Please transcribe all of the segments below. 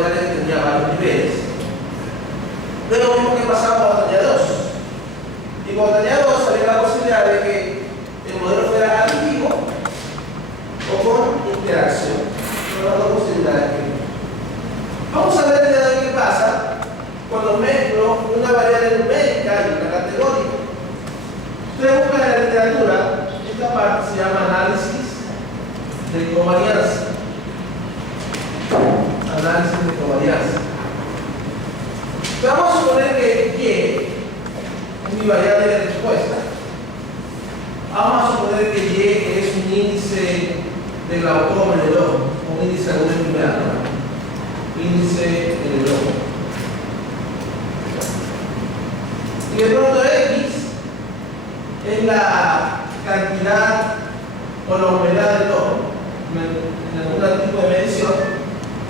variable que tenía varios niveles. Luego vimos que pasamos a tarea 2. Y con tarea 2 había la posibilidad de que el modelo fuera aditivo o con interacción. Son las dos posibilidades que hay. Vamos a ver el día de hoy qué pasa cuando mezclo una variable numérica y una categórica. Ustedes buscan en la literatura, esta parte se llama análisis de covarianza. Análisis de covarianza. Vamos a suponer que Y es mi variable de respuesta. Vamos a suponer que Y es un índice de glaucoma en el ojo, un índice agudo inmediato. Índice en el ojo. Y de pronto X es la cantidad o la humedad del ojo en algún tipo de medición.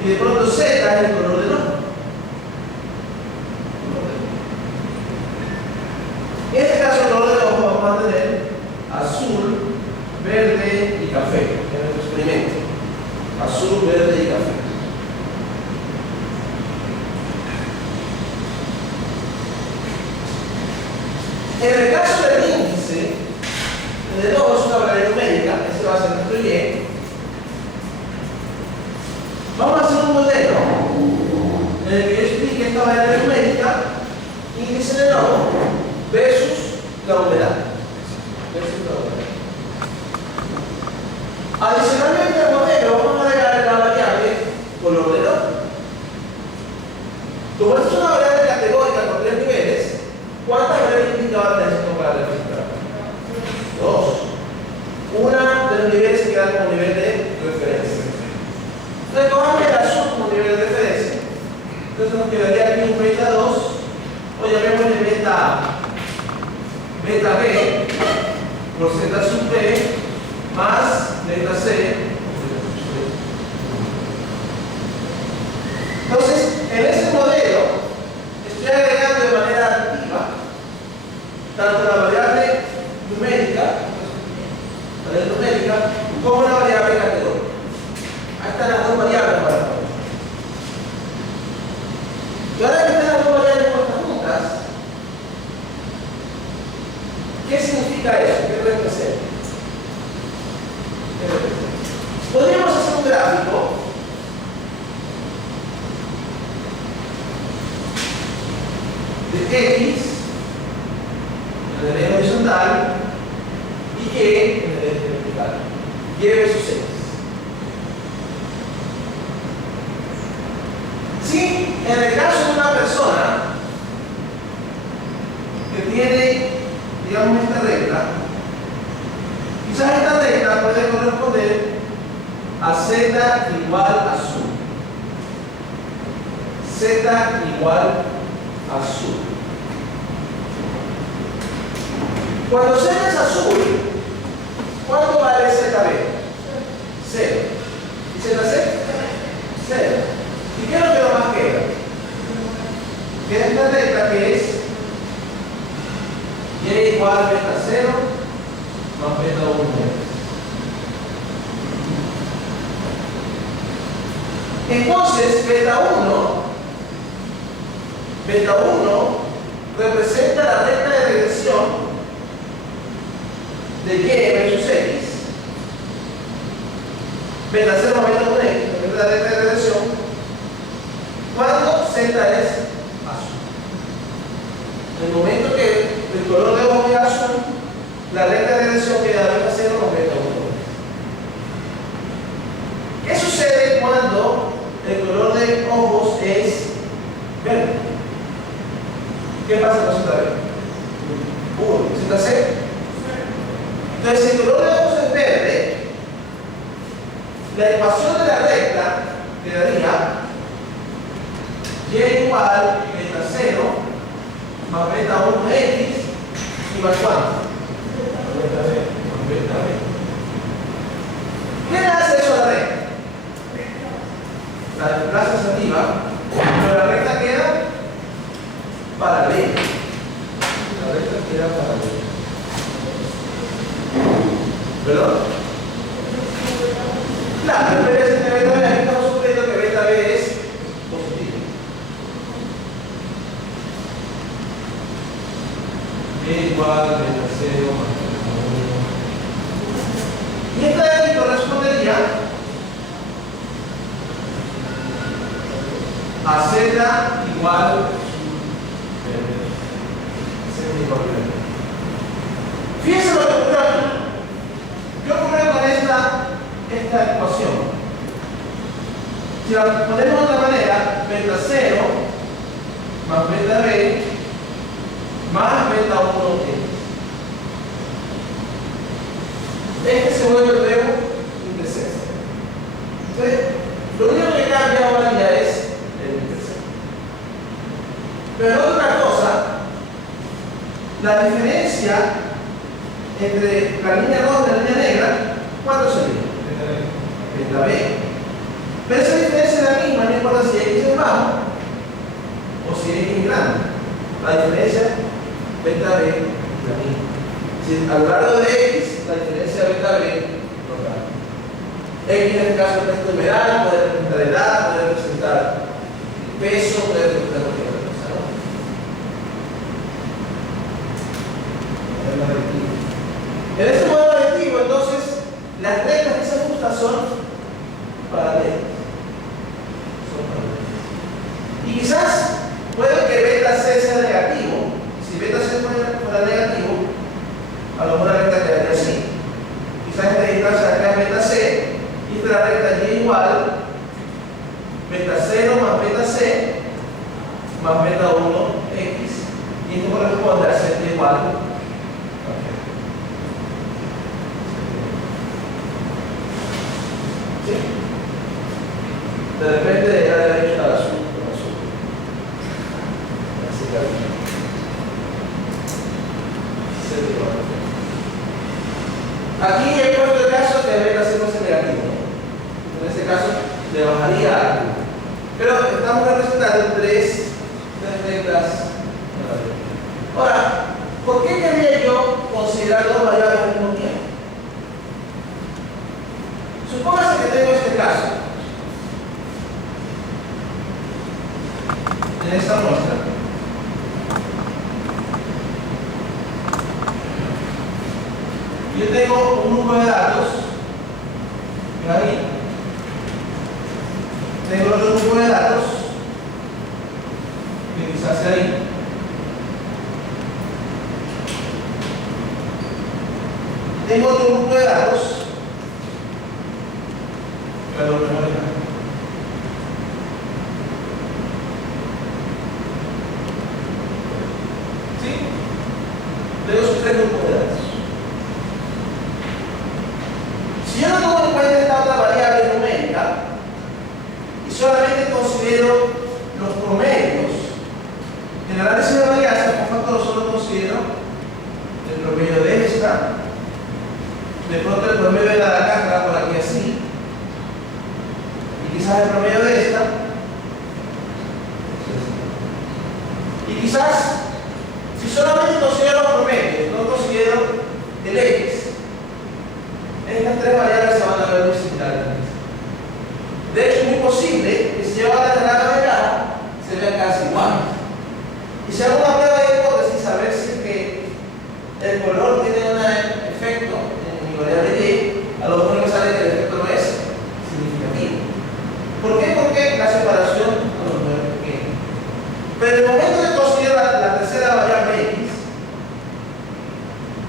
Y de pronto Z es el color del ojo. En este caso, el color del ojo vamos a tener azul, verde y café en nuestro experimento. Azul, verde y café. En el caso del índice, de nuevo es una variable numérica, ese va a ser nuestro Y. Vamos a hacer un modelo en el que yo explique esta variable numérica, índice de ojo, versus la humedad. Adicionalmente al modelo, vamos a agregar la variable color del ojo. Como esto es una variable categórica con 3 niveles, ¿cuántas variables indicadores necesito para registrar? 2. Una de los niveles que queda como nivel de referencia. Entonces, tomamos el azul como nivel de referencia. Entonces, nos quedaría aquí un beta 2, o llamémosle beta B por Z sub B más beta C. Entonces, en ese modelo, estoy agregando de manera activa tanto la variable numérica como la variable categórica. Ahí están las dos variables para todos. Y ahora que están las dos variables puestas juntas, ¿qué significa eso? ¿Qué representa? Podríamos hacer un gráfico de X en el eje horizontal y Y en el eje vertical. Y versus X. Si en el caso de una persona que tiene, digamos, esta recta, quizás esta recta puede corresponder a Z igual a azul. Z igual a azul. Cuando Z es azul, ¿cuánto vale ZB? 0. ¿Y ZC? 0. ¿Y qué es lo que más queda? Queda esta recta que es Y igual a beta 0 más beta 1. Entonces, beta 1 representa la recta de regresión de Y versus X. Beta 0 más beta 1X, la recta de regresión, cuando Z es azul. En el momento que el color de ojo es azul, la recta de regresión queda beta 0 más beta 1. ¿Qué sucede cuando el color de ojos es verde? ¿Qué pasa con ZB? 1. ¿ZC? Entonces, si el color de ojos es verde, la ecuación de la recta quedaría Y igual beta 0 más beta 1X igual ¿cuánto? Beta B más beta B. ¿Qué le hace eso a la recta? La desplaza hacia arriba, pero la recta queda paralela. La recta queda paralela. ¿Perdón? Claro, en vez de beta B, aquí estamos suponiendo que beta B es igual beta 0 más beta 1. Y esta de aquí correspondería a z igual z igual beta. Fíjense lo que ocurre aquí. ¿Qué ocurre con esta ecuación? Si la ponemos de otra manera, beta 0 más beta b más beta 1 este se vuelve luego interceso. Entonces, lo único que cambia ahora ya es el interceso. Pero otra cosa, la diferencia entre la línea roja y la línea negra, ¿cuánto sería? Beta b. Pero esa diferencia es la misma, no importa si x es bajo o si x es grande. La diferencia beta b es la misma. Si a lo largo de x, la diferencia beta b no cambia. X en este caso representa humedad, puede representar edad, puede representar peso, puede representar cualquier cosa, ¿no? En este modelo aditivo, entonces, las rectas que se ajustan son paralelas. Y quizás puede que beta c sea negativo. Si beta c fuera negativo, a lo mejor la recta quedaría así. Quizás esta distancia acá es beta c y esta recta y igual beta 0 más beta c más beta 1x. Y esto corresponde a z igual. ¿Sí? De repente de la derecha a la azul. Aquí he puesto el caso que beta c no es negativo, ¿no? En este caso le bajaría algo. Pero estamos representando tres rectas. Ahora, ¿por qué quería yo considerar dos variables al mismo tiempo? Supóngase que tengo este caso. En esta muestra. Yo tengo un grupo de datos, ahí, tengo otro grupo de datos, que quizás sea ahí, tengo otro grupo de datos, que a lo mejor es acá. ¿Sí? Tengo sus tres grupos de datos. Si yo no tomo en cuenta esta otra variable numérica y solamente considero los promedios, en el análisis de varianza, por factor, solo considero el promedio de esta, de pronto el promedio de la de acá, que va por aquí así, y quizás el promedio de esta, y quizás, si solamente considero los promedios, no considero el x, estas tres variables se van a ver muy similares. De hecho, es muy posible que si llevo la entrada de acá, se vean casi iguales. Y si hago una prueba de hipótesis, a ver si que el color tiene un efecto en mi variable y, a lo mejor me sale que el efecto no es significativo. ¿Por qué? Porque la separación a lo mejor es pequeña. Pero en el momento que considero la tercera variable x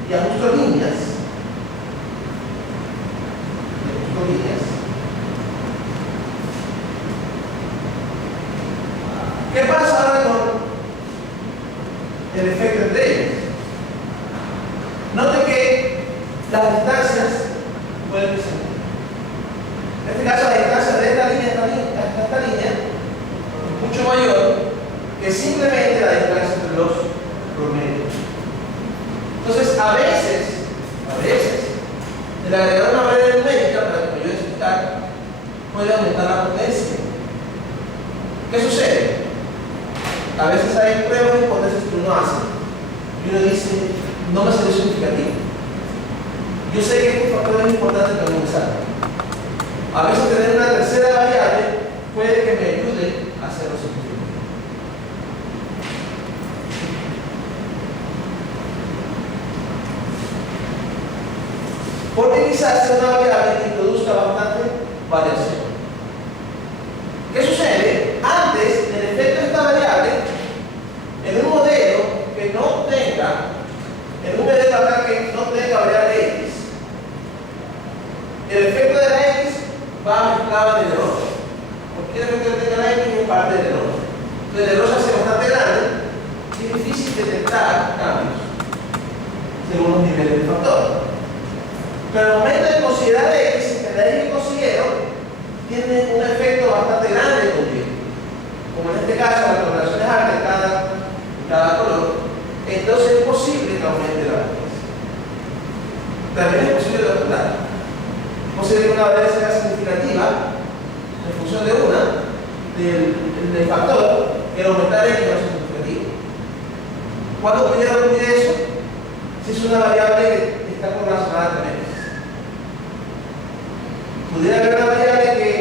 y ajusto líneas, ¿qué pasa ahora con el efecto entre ellos? Note que las distancias pueden ser. En este caso, la distancia de esta línea hasta esta línea es mucho mayor que simplemente la distancia entre los promedios. Entonces, a veces, el agregar una variable numérica para que me ayude a explicar puede aumentar la potencia. ¿Qué sucede? A veces hay pruebas de hipótesis que uno hace y uno dice, no me salió significativo. Yo sé que este factor es importante para usar. A veces tener una tercera variable puede que me ayude a hacerlo significativo. quizás sea una variable que introduzca bastante variación. ¿Qué sucede? Antes, el efecto de esta variable, en un modelo que no tenga, en un modelo acá que no tenga variable x, el efecto de la x va mezclado en el error. Cualquier efecto que tenga la x es parte del error. Entonces el error se hace bastante grande y es difícil detectar cambios según los niveles del factor. Pero al momento de considerar x, en la x que considero tiene un efecto bastante grande con y. Como en este caso la correlación es alta en cada color, entonces es posible que aumente la x. También es posible lo contrario. Es posible que una variable sea significativa en función de del factor, que aumentar x no es significativo. ¿Cuándo pudiera ocurrir eso? Si es una variable que está correlacionada con x. Pudiera haber una variable que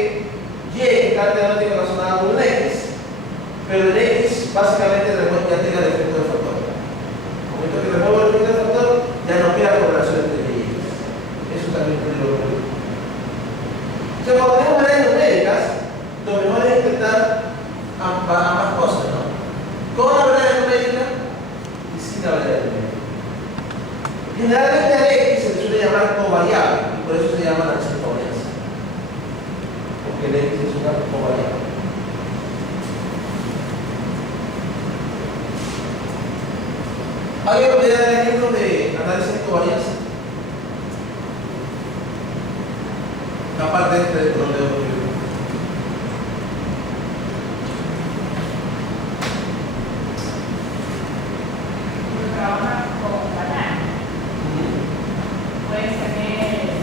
y está altamente correlacionada con un x, pero el x básicamente ya tenga el efecto del factor. En el momento que remuevo el efecto del factor, ya no queda correlación entre y x. Eso también puede ocurrir. O sea, cuando tenemos variables numéricas, lo mejor es intentar ambas cosas, ¿no? Con la variable numérica y sin la variable numérica. Generalmente al x se le suele llamar covariable y por eso se llama la covarianza. Porque el x es una covariable. ¿Alguien podría dar ejemplos de análisis de covarianza? Aparte de este problema. Trabaja con banal. Puedes tener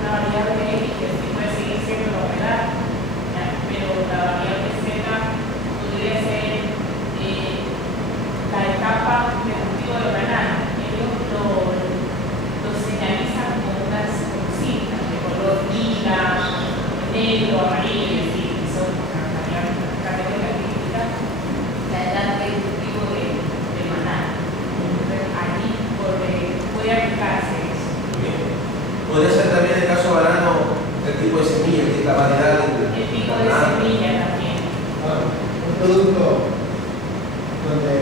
una variable x que sí puede seguir siendo novedad, pero la variable z podría ser la etapa de cultivo de banano. Ellos lo señalizan con unas cintas de color lila, negro, amarillo, y así, que son categorías críticas, la edad del cultivo de banano. Entonces, allí puede aplicarse eso. Podría ser también el caso banano el tipo de semilla, que es la variedad del El tipo de semilla también. Un producto donde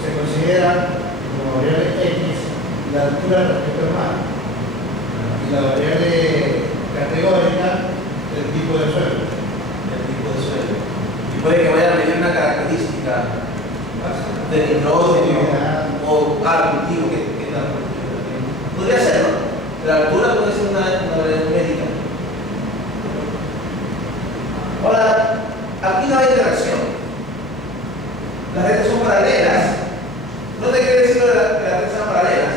se considera como variable x la altura respecto al mar y la variable categórica del tipo de suelo. el tipo de suelo. Y puede que vaya a medir una característica del nitrógeno o cultivo que está podría ser, ¿no? La altura puede ser una variable numérica. Ahora, aquí no hay interacción. Las redes son paralelas. No te quiere decir que las redes sean paralelas.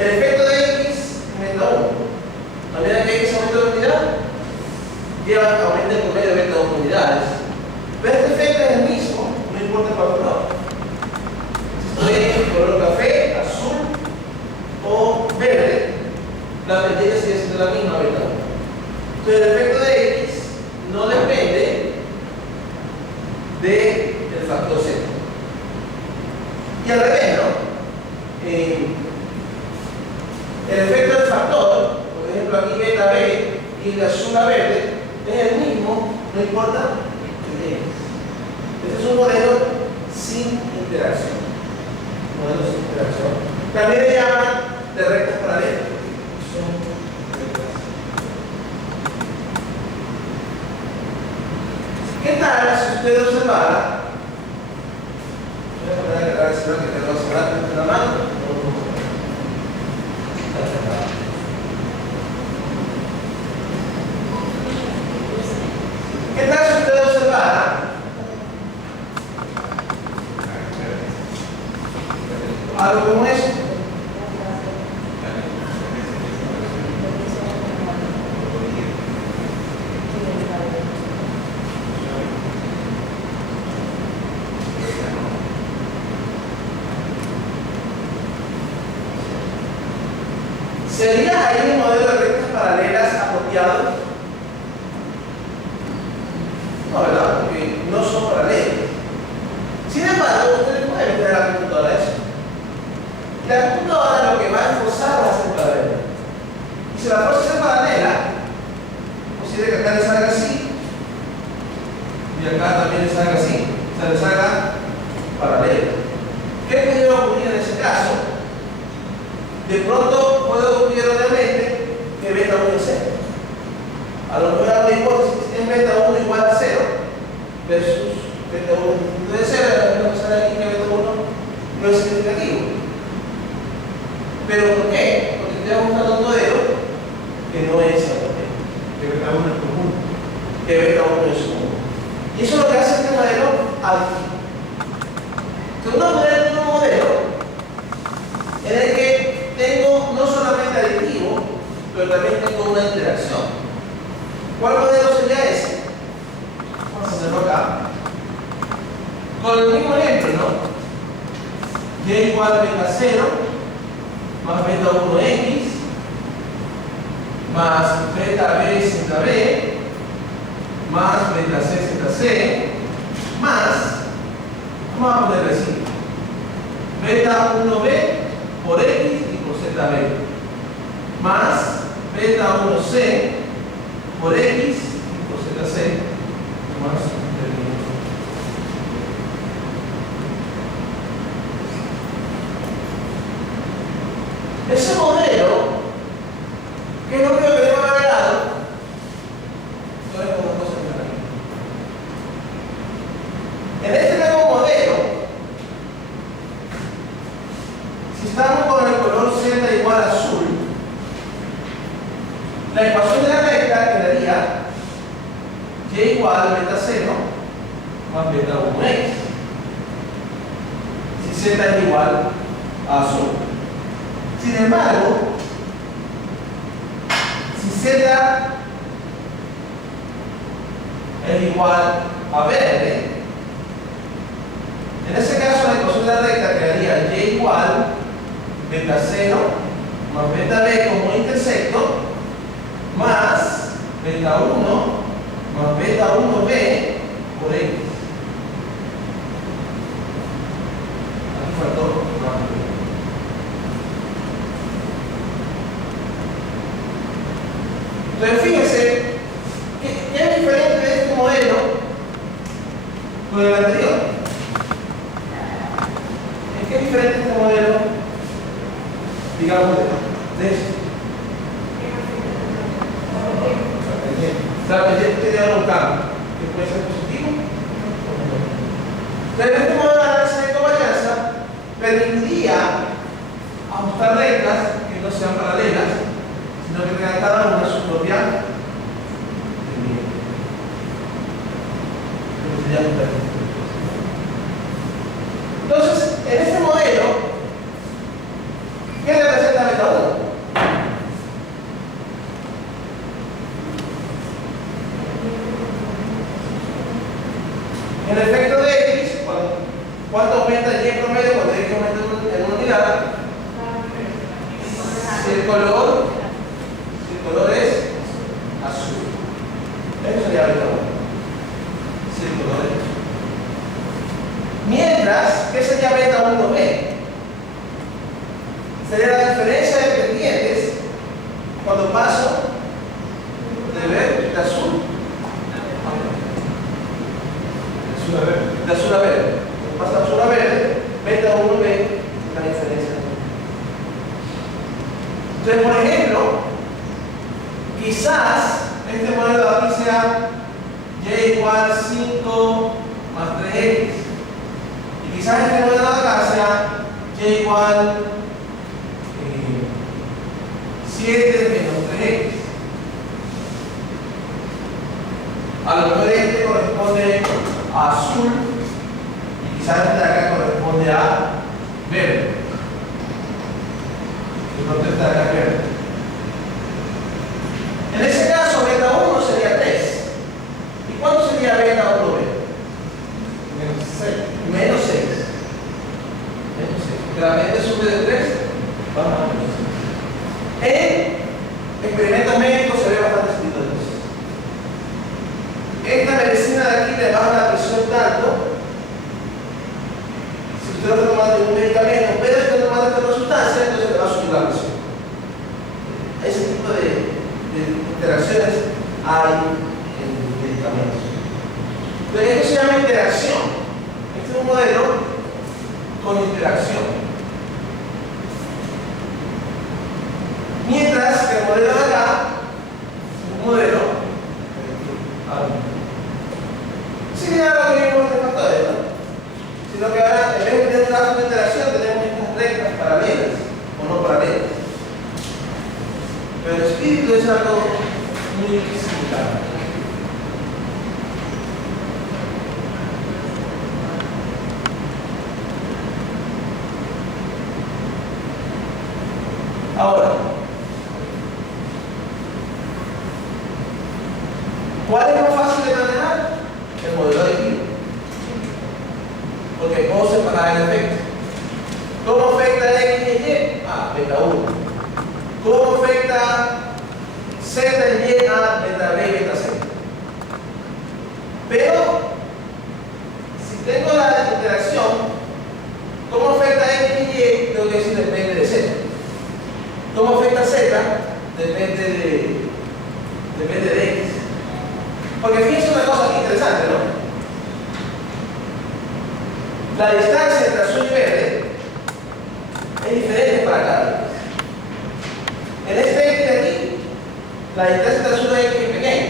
El efecto de x aumenta 1. A medida que x aumenta de unidad, aumenta el promedio de 2 unidades. Pero este efecto es el mismo, no importa el color. Si estoy en color café, azul o verde, la medida sigue siendo la misma, ¿verdad? Entonces el efecto de x no depende del factor z. Y al revés, ¿no? El efecto del factor, por ejemplo aquí beta b y de azul a verde, es el mismo, no importa el x. Este es un modelo sin interacción. Modelo sin interacción. También le llaman de rectas paralelas. Son rectas. ¿Qué tal si usted observara? Voy a poner a decir que tengo que observar con la mano. ¿Qué tal si usted observara algo como eso? ¿Sería ahí un modelo de rectas paralelas apropiado? No, ¿verdad? Porque no son paralelas. Sin embargo, usted le puede meter a la computadora eso. la computadora lo que va a esforzar va a ser paralela. Y si la fuerza es paralela, es posible que acá le salga así, y acá también le salga así, o sea, le salga paralela. ¿Qué pudiera ocurrir en ese caso? De pronto puede ocurrir obviamente que beta 1 es 0. A lo mejor hago una hipótesis que es beta 1 igual a 0 versus beta 1 distinto de 0, a lo mejor sale aquí que beta 1 no es significativo. ¿Pero por qué? Porque estoy buscando un modelo que no es auténtico. Que beta 1 es común. Que beta 1 es común. Y eso es lo que hace este modelo aditivo. Entonces, un modelo en el que tengo no solamente aditivo, pero también tengo una interacción. ¿Cuál modelo sería ese? Vamos a hacerlo acá. Con el mismo ejemplo, ¿no? Y igual a beta 0 más beta 1x más beta b zeta b más beta c zeta c más, vamos a ponerle así, beta 1b por x y por zb más beta 1c por x y por zc más ese modelo, que es lo que debemos haber agregado, no es como cosa que en este nuevo modelo, si estamos con el color Z igual a azul, la ecuación de la recta quedaría y igual a beta 0 más beta 1x. Si Z es igual a azul. Sin embargo, si Z es igual a verde, en ese caso la ecuación de la recta quedaría y igual beta 0 más beta b como intersecto más beta 1 más beta 1b por x. Aquí faltó más b. Entonces fíjense, ¿qué es diferente de este modelo con el anterior? ¿En qué es diferente este modelo, digamos, de este? Está pendiente de un cambio, que puede ser positivo. Entonces, este modelo de análisis de covarianza permitiría ajustar reglas que no sean paralelas, sino que tengan cada una su propia entonces, en este modelo, ¿qué representa beta 1? El efecto de x, ¿cuánto aumenta y en promedio cuando x aumenta en una unidad? Si el color es azul. Eso sería beta 1. Si el color es azul. Mientras, ¿qué sería beta 1b? Sería la diferencia de pendientes cuando paso de verde, de azul a verde. Cuando paso de azul a verde, beta 1b es la diferencia. Entonces, por ejemplo, quizás este modelo de aquí sea y igual 5 más 3x. Y quizás este modelo de acá sea y igual 7 menos 3x. A lo mejor este corresponde a azul y quizás este de acá corresponde a verde. Y pronto este de acá es verde. En ese caso, beta 1 sería 3. ¿Y cuánto sería beta 1b? Menos 6. Porque la mente sube de 3, baja a menos 6. En experimentos médicos se ve bastante escrito de eso. Esta medicina de aquí le baja la presión tanto. Si usted está tomando un medicamento, pero está tomando esta sustancia, interacción. Este es un modelo con interacción. Mientras que el modelo de acá es un modelo similar a lo que vimos en factores, ¿no? Sino que ahora, en vez de tener un grafo de interacción, tenemos estas rectas paralelas o no paralelas. Pero el espíritu es algo muy similar. Ahora, ¿cuál es más fácil de manejar? El modelo de Gini. Porque puedo separar el efecto. ¿Cómo afecta X y Y? A beta 1. ¿Cómo afecta Z y Y a beta B y beta C? Pero, si tengo la interacción, ¿cómo afecta X y Y? Tengo que decir depende de Z. ¿Cómo afecta Z? Depende de X. Porque fíjense una cosa aquí interesante, ¿no? La distancia entre azul y verde es diferente para cada X. En este X de aquí, la distancia entre azul y X es pequeña.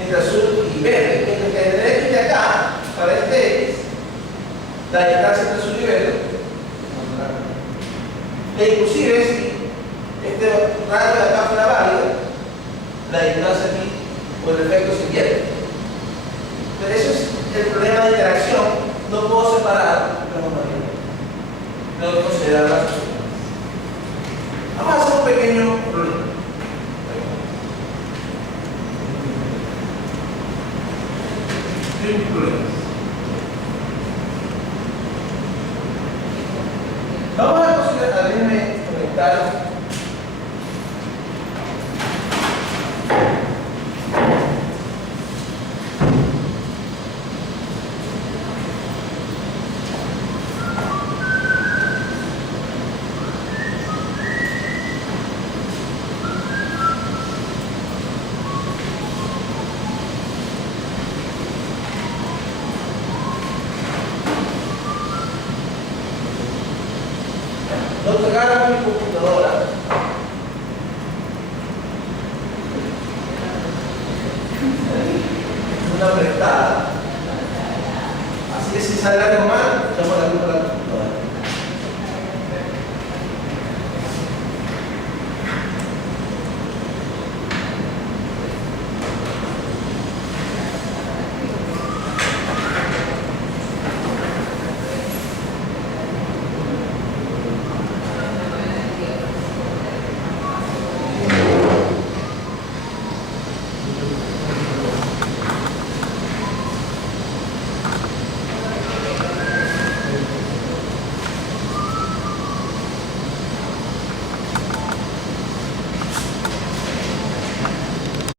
Entre azul y verde. Mientras que en el X de acá, para este X, la distancia entre azul y verde e inclusive si este radio de acá fuera válido, la distancia aquí o el efecto se pierde. Pero eso es el problema de interacción. No puedo separar las variables. Tengo que considerar las opciones. Vamos a hacer un pequeño problema. Vamos a considerar, déjenme conectar. Lo tocaron en mi computadora. Una prestada. Así que si sale algo mal, echamos la culpa a la computadora.